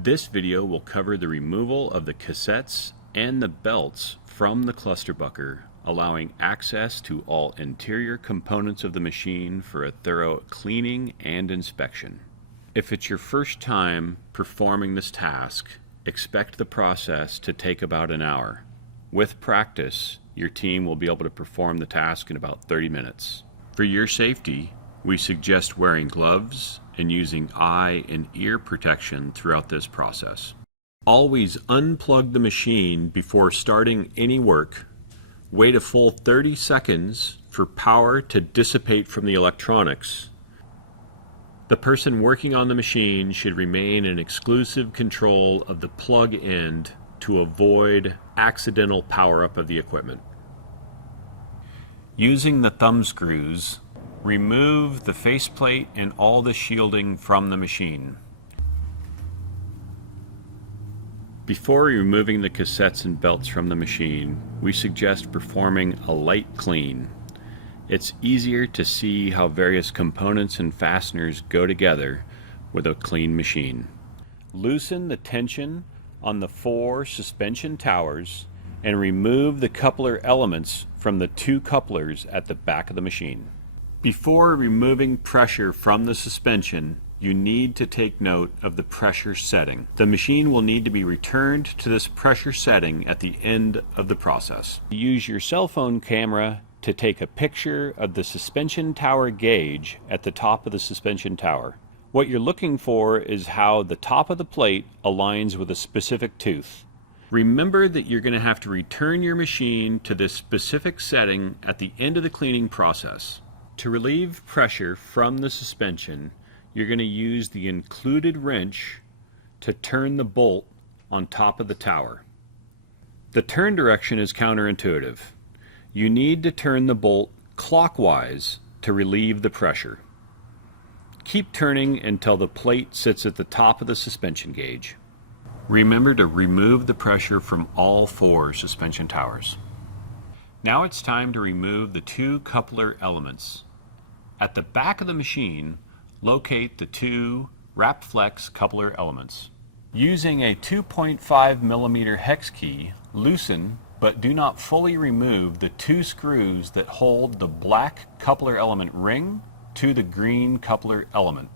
This video will cover the removal of the cassettes and the belts from the cluster bucker, allowing access to all interior components of the machine for a thorough cleaning and inspection. If it's your first time performing this task, expect the process to take about an hour. With practice, your team will be able to perform the task in about 30 minutes. For your safety, we suggest wearing gloves and using eye and ear protection throughout this process. Always unplug the machine before starting any work. Wait a full 30 seconds for power to dissipate from the electronics. The person working on the machine should remain in exclusive control of the plug end to avoid accidental power-up of the equipment. Using the thumb screws, remove the faceplate and all the shielding from the machine. Before removing the cassettes and belts from the machine, we suggest performing a light clean. It's easier to see how various components and fasteners go together with a clean machine. Loosen the tension on the 4 suspension towers and remove the coupler elements from the 2 couplers at the back of the machine. Before removing pressure from the suspension, you need to take note of the pressure setting. The machine will need to be returned to this pressure setting at the end of the process. Use your cell phone camera to take a picture of the suspension tower gauge at the top of the suspension tower. What you're looking for is how the top of the plate aligns with a specific tooth. Remember that you're going to have to return your machine to this specific setting at the end of the cleaning process. To relieve pressure from the suspension, you're going to use the included wrench to turn the bolt on top of the tower. The turn direction is counterintuitive. You need to turn the bolt clockwise to relieve the pressure. Keep turning until the plate sits at the top of the suspension gauge. Remember to remove the pressure from all 4 suspension towers. Now it's time to remove the 2 coupler elements. At the back of the machine, locate the 2 wrap flex coupler elements. Using a 2.5 millimeter hex key, loosen but do not fully remove the 2 screws that hold the black coupler element ring to the green coupler element.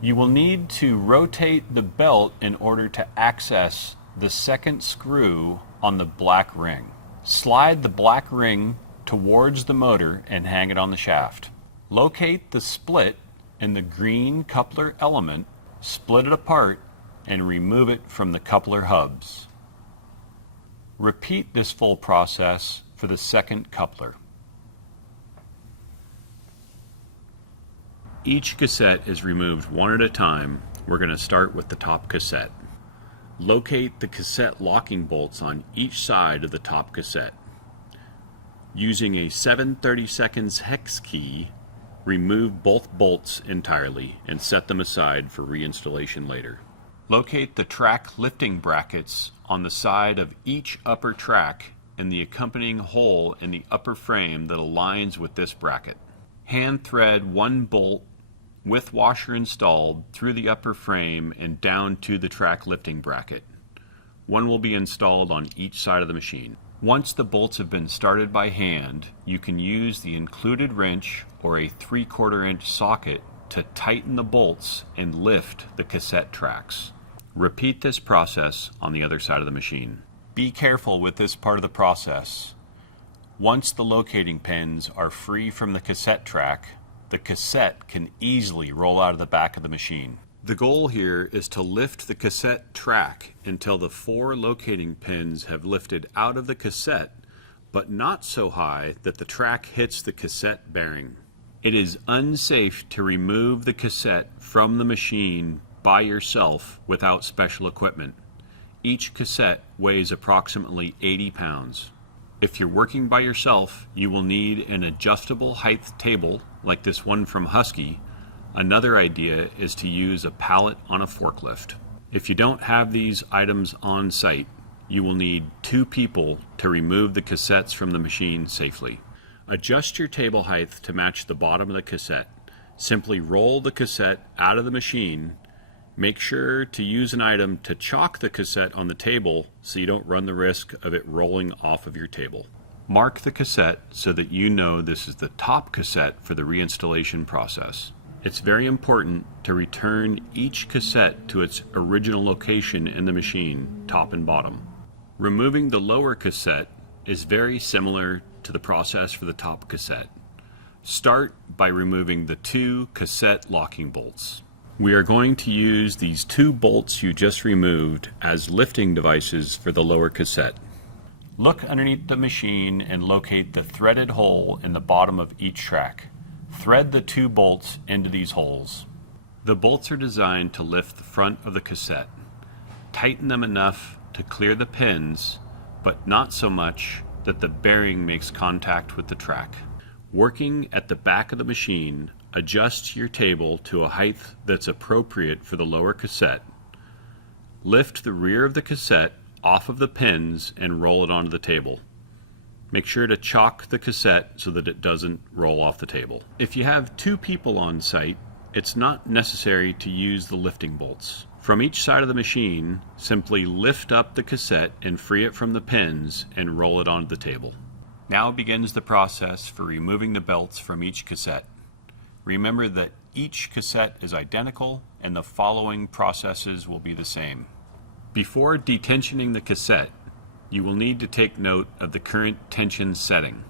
You will need to rotate the belt in order to access the second screw on the black ring. Slide the black ring towards the motor and hang it on the shaft. Locate the split in the green coupler element, split it apart, and remove it from the coupler hubs. Repeat this full process for the second coupler. Each cassette is removed one at a time. We're going to start with the top cassette. Locate the cassette locking bolts on each side of the top cassette. Using a 7/32 hex key, remove both bolts entirely and set them aside for reinstallation later. Locate the track lifting brackets on the side of each upper track and the accompanying hole in the upper frame that aligns with this bracket. Hand thread 1 bolt with washer installed through the upper frame and down to the track lifting bracket. One will be installed on each side of the machine. Once the bolts have been started by hand, you can use the included wrench or a 3/4 inch socket to tighten the bolts and lift the cassette tracks. Repeat this process on the other side of the machine. Be careful with this part of the process. Once the locating pins are free from the cassette track, the cassette can easily roll out of the back of the machine. The goal here is to lift the cassette track until the 4 locating pins have lifted out of the cassette, but not so high that the track hits the cassette bearing. It is unsafe to remove the cassette from the machine by yourself without special equipment. Each cassette weighs approximately 80 pounds. If you're working by yourself, you will need an adjustable height table like this one from Husky. Another idea is to use a pallet on a forklift. If you don't have these items on site, you will need 2 people to remove the cassettes from the machine safely. Adjust your table height to match the bottom of the cassette. Simply roll the cassette out of the machine Make sure to use an item to chalk the cassette on the table so you don't run the risk of it rolling off of your table. Mark the cassette so that you know this is the top cassette for the reinstallation process. It's very important to return each cassette to its original location in the machine, top and bottom. Removing the lower cassette is very similar to the process for the top cassette. Start by removing the 2 cassette locking bolts. We are going to use these 2 bolts you just removed as lifting devices for the lower cassette. Look underneath the machine and locate the threaded hole in the bottom of each track. Thread the 2 bolts into these holes. The bolts are designed to lift the front of the cassette. Tighten them enough to clear the pins, but not so much that the bearing makes contact with the track. Working at the back of the machine, adjust your table to a height that's appropriate for the lower cassette. Lift the rear of the cassette off of the pins and roll it onto the table. Make sure to chalk the cassette so that it doesn't roll off the table. If you have 2 people on site, it's not necessary to use the lifting bolts. From each side of the machine, simply lift up the cassette and free it from the pins and roll it onto the table. Now begins the process for removing the belts from each cassette. Remember that each cassette is identical and the following processes will be the same. Before detensioning the cassette, you will need to take note of the current tension setting.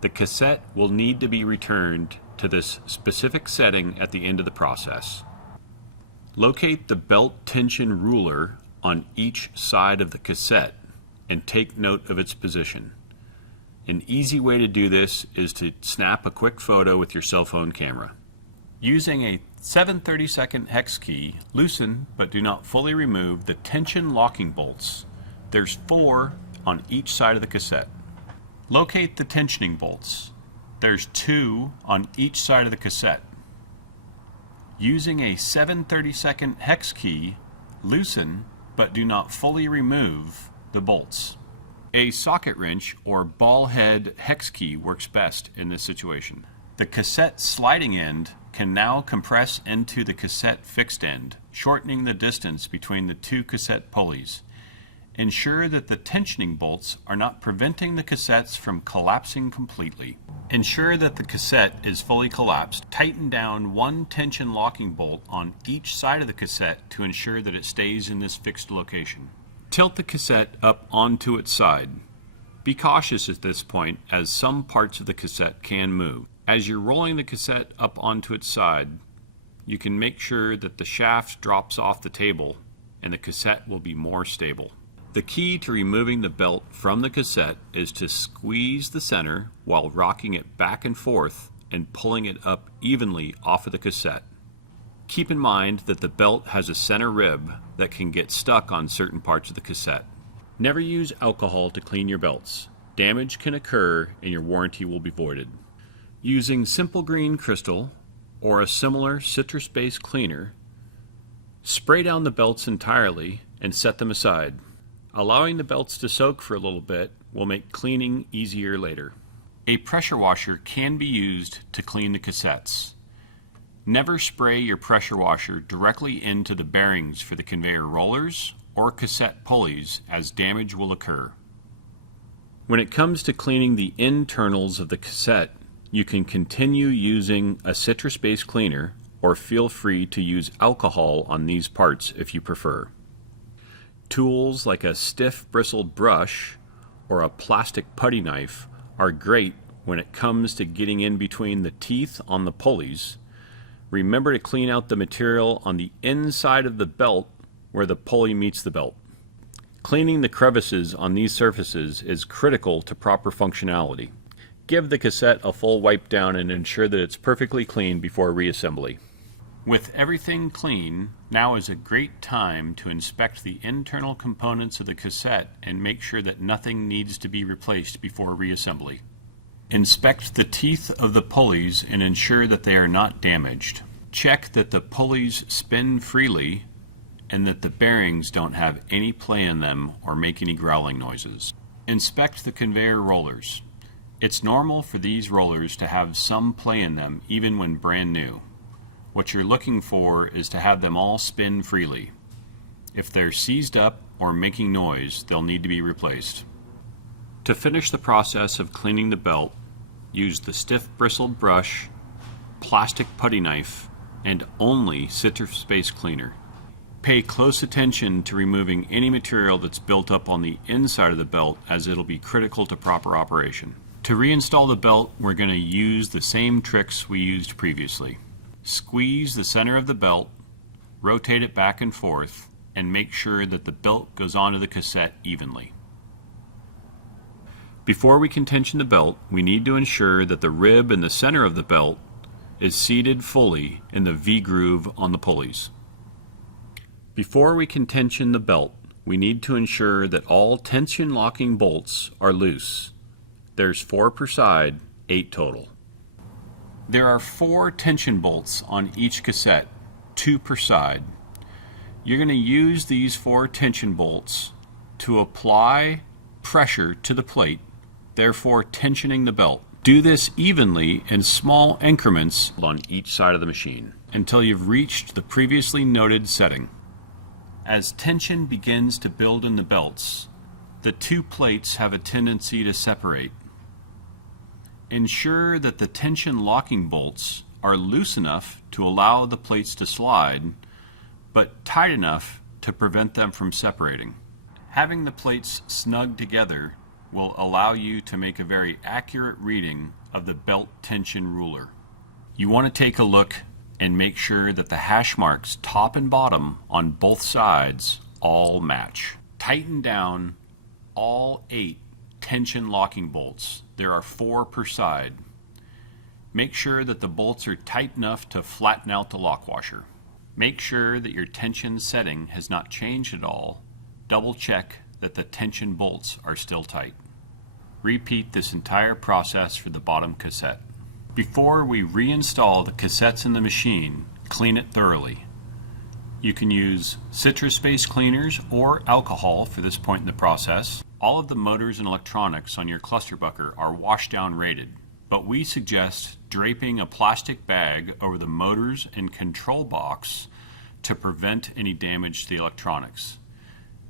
The cassette will need to be returned to this specific setting at the end of the process. Locate the belt tension ruler on each side of the cassette and take note of its position. An easy way to do this is to snap a quick photo with your cell phone camera. Using a 7/32 hex key, loosen but do not fully remove the tension locking bolts. There's 4 on each side of the cassette. Locate the tensioning bolts. There's 2 on each side of the cassette. Using a 7/32 hex key, loosen but do not fully remove the bolts. A socket wrench or ball head hex key works best in this situation. The cassette sliding end can now compress into the cassette fixed end, shortening the distance between the 2 cassette pulleys. Ensure that the tensioning bolts are not preventing the cassettes from collapsing completely. Ensure that the cassette is fully collapsed. Tighten down 1 tension locking bolt on each side of the cassette to ensure that it stays in this fixed location. Tilt the cassette up onto its side. Be cautious at this point as some parts of the cassette can move. As you're rolling the cassette up onto its side, you can make sure that the shaft drops off the table and the cassette will be more stable. The key to removing the belt from the cassette is to squeeze the center while rocking it back and forth and pulling it up evenly off of the cassette. Keep in mind that the belt has a center rib that can get stuck on certain parts of the cassette. Never use alcohol to clean your belts. Damage can occur and your warranty will be voided. Using simple green crystal or a similar citrus-based cleaner, spray down the belts entirely and set them aside. Allowing the belts to soak for a little bit will make cleaning easier later. A pressure washer can be used to clean the cassettes. Never spray your pressure washer directly into the bearings for the conveyor rollers or cassette pulleys, as damage will occur. When it comes to cleaning the internals of the cassette, you can continue using a citrus-based cleaner or feel free to use alcohol on these parts if you prefer. Tools like a stiff bristled brush or a plastic putty knife are great when it comes to getting in between the teeth on the pulleys. Remember to clean out the material on the inside of the belt where the pulley meets the belt. Cleaning the crevices on these surfaces is critical to proper functionality. Give the cassette a full wipe down and ensure that it's perfectly clean before reassembly. With everything clean, now is a great time to inspect the internal components of the cassette and make sure that nothing needs to be replaced before reassembly. Inspect the teeth of the pulleys and ensure that they are not damaged. Check that the pulleys spin freely and that the bearings don't have any play in them or make any growling noises. Inspect the conveyor rollers. It's normal for these rollers to have some play in them even when brand new. What you're looking for is to have them all spin freely. If they're seized up or making noise, they'll need to be replaced. To finish the process of cleaning the belt, use the stiff bristled brush, plastic putty knife, and only citrus-based cleaner. Pay close attention to removing any material that's built up on the inside of the belt, as it'll be critical to proper operation. To reinstall the belt, we're going to use the same tricks we used previously. Squeeze the center of the belt, rotate it back and forth, and make sure that the belt goes onto the cassette evenly. Before we can tension the belt, we need to ensure that the rib in the center of the belt is seated fully in the V-groove on the pulleys. Before we can tension the belt, we need to ensure that all tension locking bolts are loose. There's 4 per side, 8 total. There are 4 tension bolts on each cassette, 2 per side. You're going to use these 4 tension bolts to apply pressure to the plate, therefore tensioning the belt. Do this evenly in small increments on each side of the machine until you've reached the previously noted setting. As tension begins to build in the belts, the 2 plates have a tendency to separate. Ensure that the tension locking bolts are loose enough to allow the plates to slide, but tight enough to prevent them from separating. Having the plates snug together will allow you to make a very accurate reading of the belt tension ruler. You want to take a look and make sure that the hash marks top and bottom on both sides all match. Tighten down all 8 tension locking bolts. There are 4 per side. Make sure that the bolts are tight enough to flatten out the lock washer. Make sure that your tension setting has not changed at all. Double check that the tension bolts are still tight. Repeat this entire process for the bottom cassette. Before we reinstall the cassettes in the machine, clean it thoroughly. You can use citrus-based cleaners or alcohol for this point in the process. All of the motors and electronics on your cluster bucker are washdown rated, but we suggest draping a plastic bag over the motors and control box to prevent any damage to the electronics.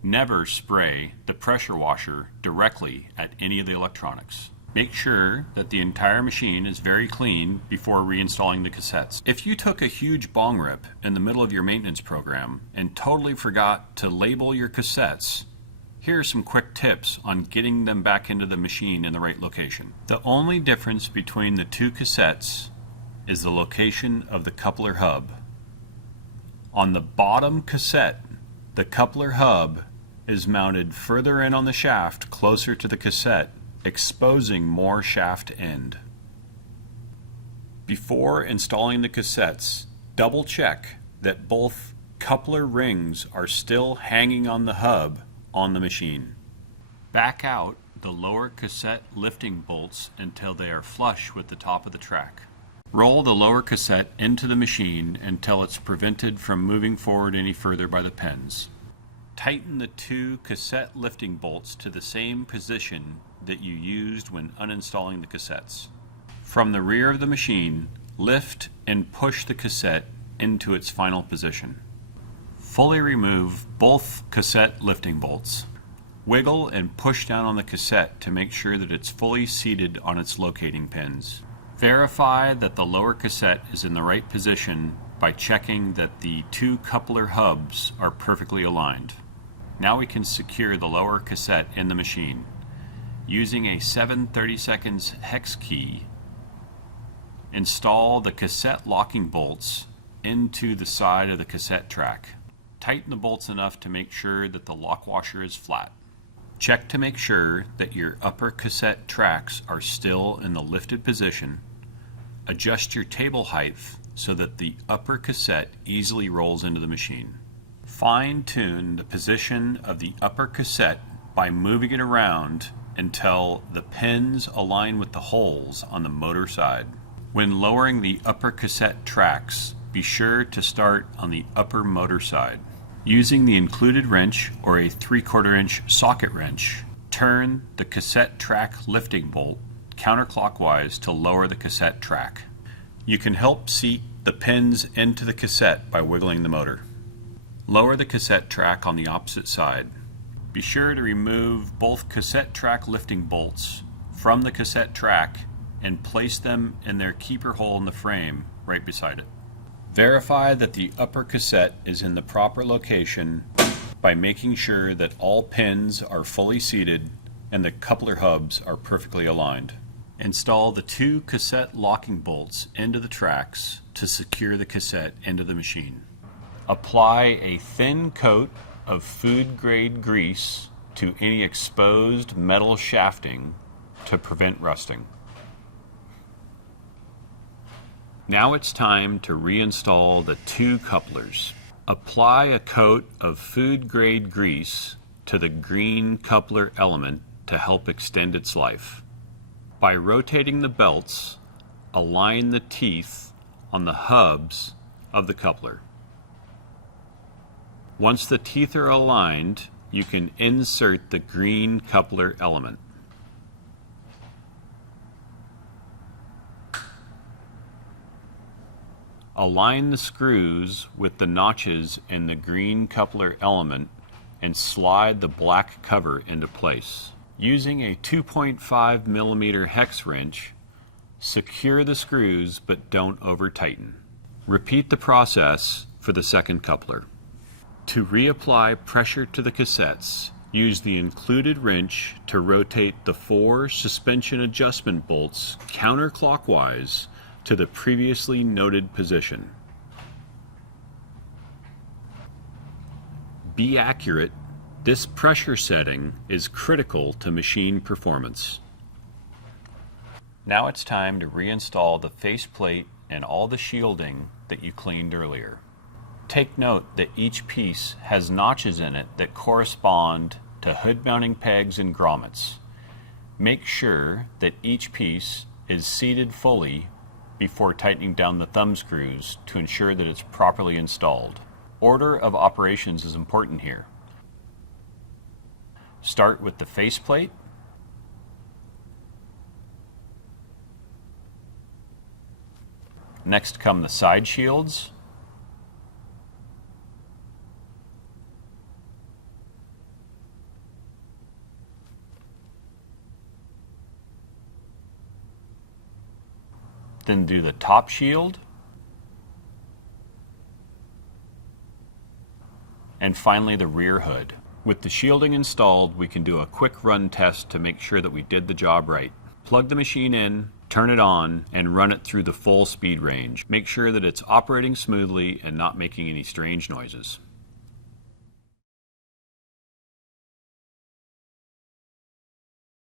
Never spray the pressure washer directly at any of the electronics. Make sure that the entire machine is very clean before reinstalling the cassettes. If you took a huge bong rip in the middle of your maintenance program and totally forgot to label your cassettes, here are some quick tips on getting them back into the machine in the right location. The only difference between the 2 cassettes is the location of the coupler hub. On the bottom cassette, the coupler hub is mounted further in on the shaft closer to the cassette, exposing more shaft end. Before installing the cassettes, double check that both coupler rings are still hanging on the hub on the machine. Back out the lower cassette lifting bolts until they are flush with the top of the track. Roll the lower cassette into the machine until it's prevented from moving forward any further by the pins. Tighten the 2 cassette lifting bolts to the same position that you used when uninstalling the cassettes. From the rear of the machine, lift and push the cassette into its final position. Fully remove both cassette lifting bolts. Wiggle and push down on the cassette to make sure that it's fully seated on its locating pins. Verify that the lower cassette is in the right position by checking that the 2 coupler hubs are perfectly aligned. Now we can secure the lower cassette in the machine. Using a 7/32 hex key, install the cassette locking bolts into the side of the cassette track. Tighten the bolts enough to make sure that the lock washer is flat. Check to make sure that your upper cassette tracks are still in the lifted position. Adjust your table height so that the upper cassette easily rolls into the machine. Fine-tune the position of the upper cassette by moving it around until the pins align with the holes on the motor side. When lowering the upper cassette tracks, be sure to start on the upper motor side. Using the included wrench or a 3/4 inch socket wrench, turn the cassette track lifting bolt counterclockwise to lower the cassette track. You can help seat the pins into the cassette by wiggling the motor. Lower the cassette track on the opposite side. Be sure to remove both cassette track lifting bolts from the cassette track and place them in their keeper hole in the frame right beside it. Verify that the upper cassette is in the proper location by making sure that all pins are fully seated and the coupler hubs are perfectly aligned. Install the 2 cassette locking bolts into the tracks to secure the cassette into the machine. Apply a thin coat of food-grade grease to any exposed metal shafting to prevent rusting. Now it's time to reinstall the 2 couplers. Apply a coat of food-grade grease to the green coupler element to help extend its life. By rotating the belts, align the teeth on the hubs of the coupler. Once the teeth are aligned, you can insert the green coupler element. Align the screws with the notches in the green coupler element and slide the black cover into place. Using a 2.5 millimeter hex wrench, secure the screws but don't over tighten. Repeat the process for the second coupler. To reapply pressure to the cassettes, use the included wrench to rotate the 4 suspension adjustment bolts counterclockwise to the previously noted position. Be accurate. This pressure setting is critical to machine performance. Now it's time to reinstall the faceplate and all the shielding that you cleaned earlier. Take note that each piece has notches in it that correspond to hood mounting pegs and grommets. Make sure that each piece is seated fully before tightening down the thumb screws to ensure that it's properly installed. Order of operations is important here. Start with the faceplate. Next come the side shields. Then do the top shield. And finally the rear hood. With the shielding installed, we can do a quick run test to make sure that we did the job right. Plug the machine in, turn it on, and run it through the full speed range. Make sure that it's operating smoothly and not making any strange noises.